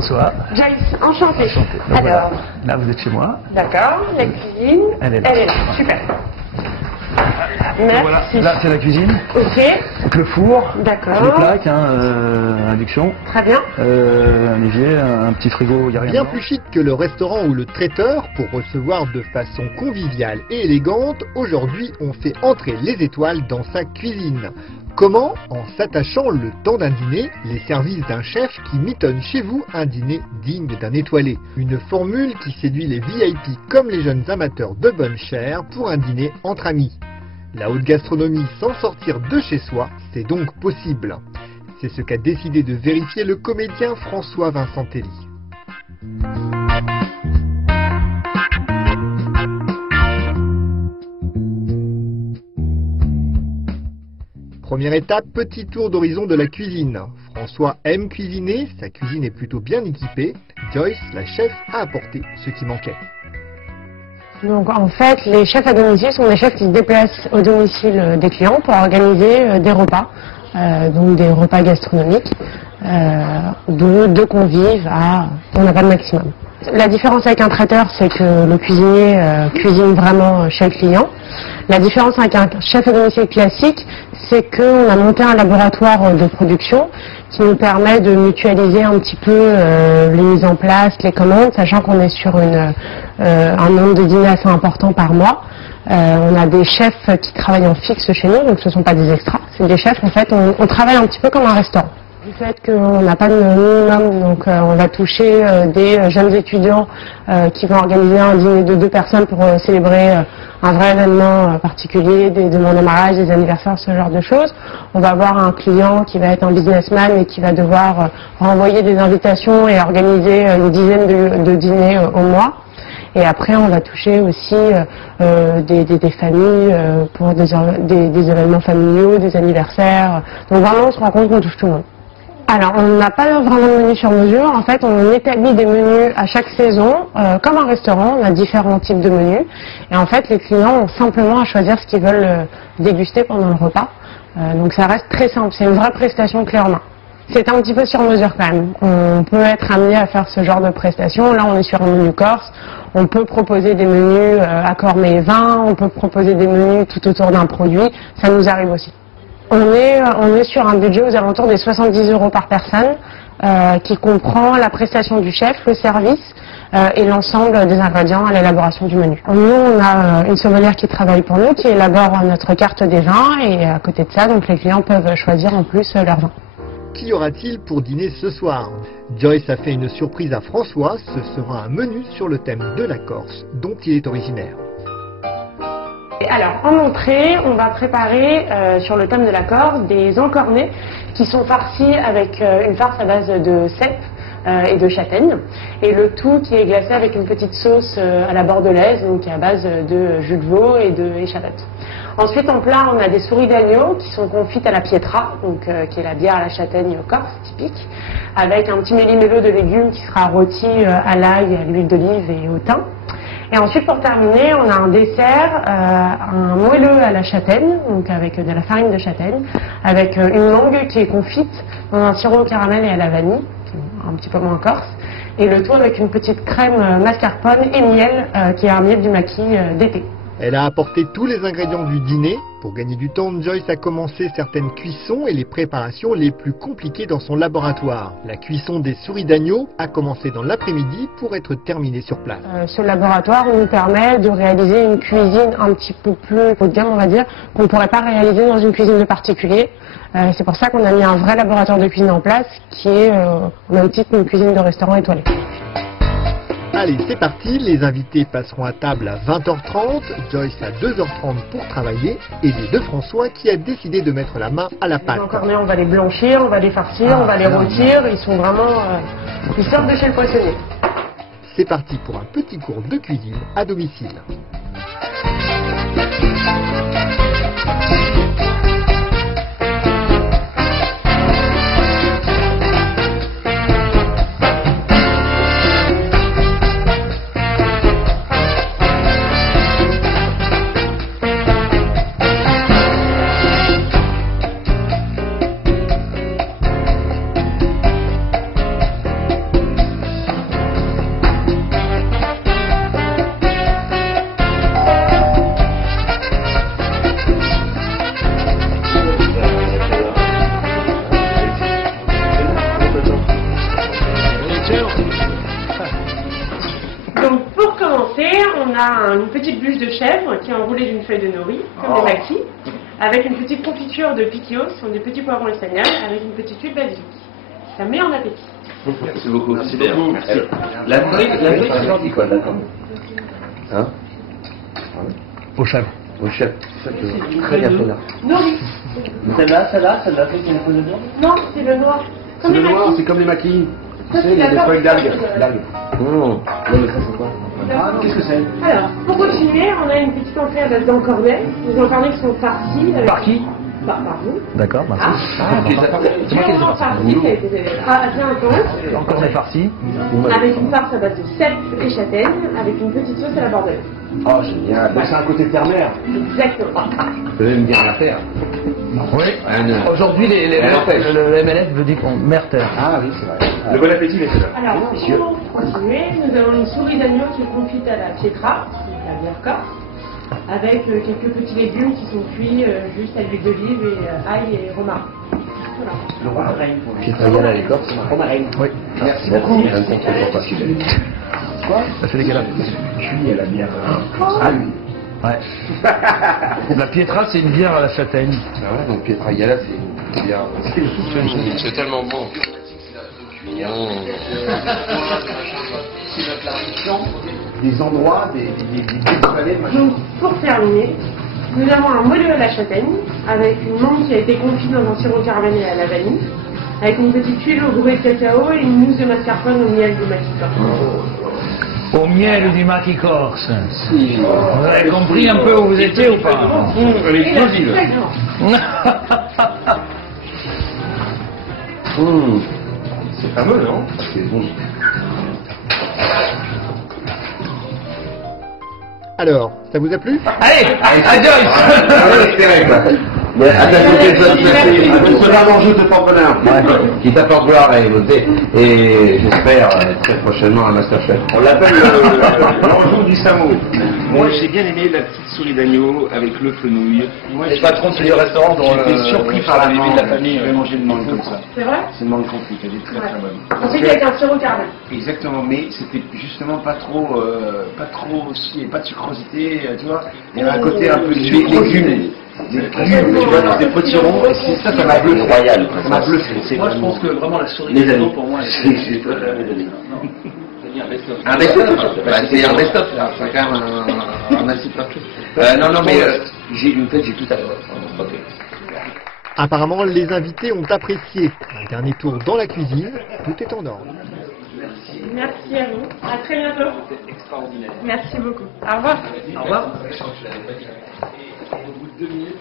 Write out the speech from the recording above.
François. Joyce, enchantée. Enchanté. Donc, Alors, voilà. Là, vous êtes chez moi. d'accord, la cuisine, Elle est là. super. Donc, Merci. voilà. Là, c'est la cuisine. Ok, Donc, le four, d'accord. les plaques, induction, Très bien. un évier, un petit frigo, il n'y a rien Bien dedans. plus chic que le restaurant ou le traiteur, pour recevoir de façon conviviale et élégante, aujourd'hui on fait entrer les étoiles dans sa cuisine. Comment? En s'attachant le temps d'un dîner, les services d'un chef qui mitonne chez vous un dîner digne d'un étoilé. Une formule qui séduit les VIP comme les jeunes amateurs de bonne chère pour un dîner entre amis. La haute gastronomie sans sortir de chez soi, c'est donc possible. C'est ce qu'a décidé de vérifier le comédien François Vincentelli. Première étape, petit tour d'horizon de la cuisine. François aime cuisiner, sa cuisine est plutôt bien équipée. Joyce, la chef, a apporté ce qui manquait. Donc en fait, les chefs à domicile sont des chefs qui se déplacent au domicile des clients pour organiser des repas, donc des repas gastronomiques, de deux convives à, on n'a pas le maximum. La différence avec un traiteur, c'est que le cuisinier cuisine vraiment chez le client. La différence avec un chef à domicile classique, c'est qu'on a monté un laboratoire de production qui nous permet de mutualiser un petit peu les mises en place, les commandes, sachant qu'on est sur un nombre de dîners assez important par mois. On a des chefs qui travaillent en fixe chez nous, donc ce ne sont pas des extras, c'est des chefs, en fait, on travaille un petit peu comme un restaurant. Du fait qu'on n'a pas de minimum, donc on va toucher des jeunes étudiants qui vont organiser un dîner de 2 personnes pour célébrer un vrai événement particulier, des demandes en mariage, des anniversaires, ce genre de choses. On va avoir un client qui va être un businessman et qui va devoir renvoyer des invitations et organiser une dizaine de dîners au mois. Et après, on va toucher aussi des familles pour des événements familiaux, des anniversaires. Donc vraiment, on se rend compte qu'on touche tout le monde. Alors, on n'a pas vraiment de menu sur mesure. En fait, on établit des menus à chaque saison. Comme un restaurant, on a différents types de menus. Et en fait, les clients ont simplement à choisir ce qu'ils veulent déguster pendant le repas. Donc, ça reste très simple. C'est une vraie prestation clé en main. C'est un petit peu sur mesure quand même. On peut être amené à faire ce genre de prestation. Là, on est sur un menu corse. On peut proposer des menus accord mets et vin. On peut proposer des menus tout autour d'un produit. Ça nous arrive aussi. On est sur un budget aux alentours des 70 € par personne, qui comprend la prestation du chef, le service et l'ensemble des ingrédients à l'élaboration du menu. Nous, on a une sommelière qui travaille pour nous, qui élabore notre carte des vins, et à côté de ça, donc les clients peuvent choisir en plus leur vin. Qu'y aura-t-il pour dîner ce soir? Joyce a fait une surprise à François, ce sera un menu sur le thème de la Corse, dont il est originaire. Alors, en entrée, on va préparer, sur le thème de la Corse, des encornets qui sont farcis avec une farce à base de cèpe et de châtaigne. Et le tout qui est glacé avec une petite sauce à la bordelaise, donc qui est à base de jus de veau et d'échalotes. Ensuite, en plat, on a des souris d'agneau qui sont confites à la pietra, donc qui est la bière à la châtaigne corse typique, avec un petit méli-mélo de légumes qui sera rôti à l'ail, à l'huile d'olive et au thym. Et ensuite, pour terminer, on a un dessert, un moelleux à la châtaigne, donc avec de la farine de châtaigne, avec une mangue qui est confite dans un sirop au caramel et à la vanille, un petit peu moins corse, et le tout avec une petite crème mascarpone et miel, qui est un miel du maquis d'été. Elle a apporté tous les ingrédients du dîner. Pour gagner du temps, Joyce a commencé certaines cuissons et les préparations les plus compliquées dans son laboratoire. La cuisson des souris d'agneau a commencé dans l'après-midi pour être terminée sur place. Ce laboratoire nous permet de réaliser une cuisine un petit peu plus haut de gamme, on va dire, qu'on ne pourrait pas réaliser dans une cuisine de particulier. C'est pour ça qu'on a mis un vrai laboratoire de cuisine en place qui est au même titre qu'une cuisine de restaurant étoilée. Allez, c'est parti, les invités passeront à table à 20h30, Joyce à 2h30 pour travailler, aidé de François qui a décidé de mettre la main à la pâte. Les encornets, on va les blanchir, on va les farcir, on va les rôtir, ils sont vraiment... ils sortent de chez le poissonnier. C'est parti pour un petit cours de cuisine à domicile. a une petite bûche de chèvre qui est enroulée d'une feuille de nori, comme des maxis, avec une petite confiture de piquillos, ce sont des petits poivrons espagnols, avec une petite huile basilic. Ça met en appétit. Merci beaucoup. Merci beaucoup. Merci. La brique, c'est sorti quoi, d'accord? Hein? Au chèvre. Au chef. C'est ça que très bien fait là. Nori. Celle-là, c'est une peu de viande? Non, c'est le noir. Comme C'est les le noir, maquis. c'est comme les maquis. Tu Ça, sais, c'est il y a des la feuilles sorte. d'algues. Non, mais ça c'est quoi? Ah, qu'est-ce que c'est? Alors, pour continuer, on a une petite entrée à base d'encornets. Les encornets qui sont farcis. Avec... Par qui? Par vous. D'accord, merci. Ok, ça C'est moi qui les ai Purement farcis. farcis, ça a été assez intense. Encore des farcis. Avec une farce à base de cèpe et châtaigne, avec une petite sauce à la bordelaise. Oh, génial. Mais c'est un côté terre-mer. Exactement. Je vais me dire l'affaire. Oui. Rien de- Aujourd'hui, le MLF veut dire qu'on mère-terre. Ah oui, c'est vrai. Le bon appétit, messieurs. Alors, pour continuer, nous avons une souris d'agneau qui est confite à la pietra, donc la bière corse, avec quelques petits légumes qui sont cuits juste à l'huile d'olive et ail et romarin. Voilà. Le romarin. Pietra à l'écorce, c'est marrant. Romarin. Oui. Merci Merci, beaucoup. je ne comprends pas. Quoi? Ça fait des galettes. Cuit à la bière. Ah oui. Ouais. La pietra, c'est une bière à la châtaigne. Ah ouais, donc Pietra Yala, c'est bien. C'est tellement bon. C'est la clarification des endroits, des planètes, machin. Donc, pour terminer, nous avons un moelleux à la châtaigne, avec une mangue qui a été confite dans un sirop caramelé à la vanille, avec une petite huile au goût de cacao et une mousse de mascarpone au miel de maquis. Au miel du maquis corse. Vous avez compris un peu où vous étiez ou pas? Elle est explosive. C'est fameux, non? C'est bon. Alors, ça vous a plu? Allez, à Joyce. Mais attention, c'est un enjeu de porte-bonheur qui t'apporte gloire et beauté. Et j'espère très prochainement un Masterchef. On l'appelle l'enjeu du Samo. Moi, j'ai bien aimé la petite souris d'agneau avec le fenouil. Moi, Les patrons du restaurant dont j'étais surpris par la bébé de la famille. Je vais manger une mangue comme ça. C'est vrai? C'est une mangue confite, elle est très très bonne. Ensuite, avec un sirop caramel. Exactement, mais c'était justement pas trop aussi, pas de sucrosité, tu vois. Il y avait un côté un peu de légumes. Des légumes, tu vois, dans des potirons, et c'est ça, ça m'a bluffé. Royal. Ça m'a bluffé. Moi, je pense que vraiment la souris Les d'agneau, amis. pour moi, C'est un best-of. Bah, c'est un best-of, là. C'est quand même un assez plein de choses. Non, mais j'ai tout à l'heure. Ok. Apparemment, les invités ont apprécié. Un dernier tour dans la cuisine, tout est en ordre. Merci à vous. À très bientôt. Merci beaucoup. Au revoir. Au revoir. Au bout de 2 minutes.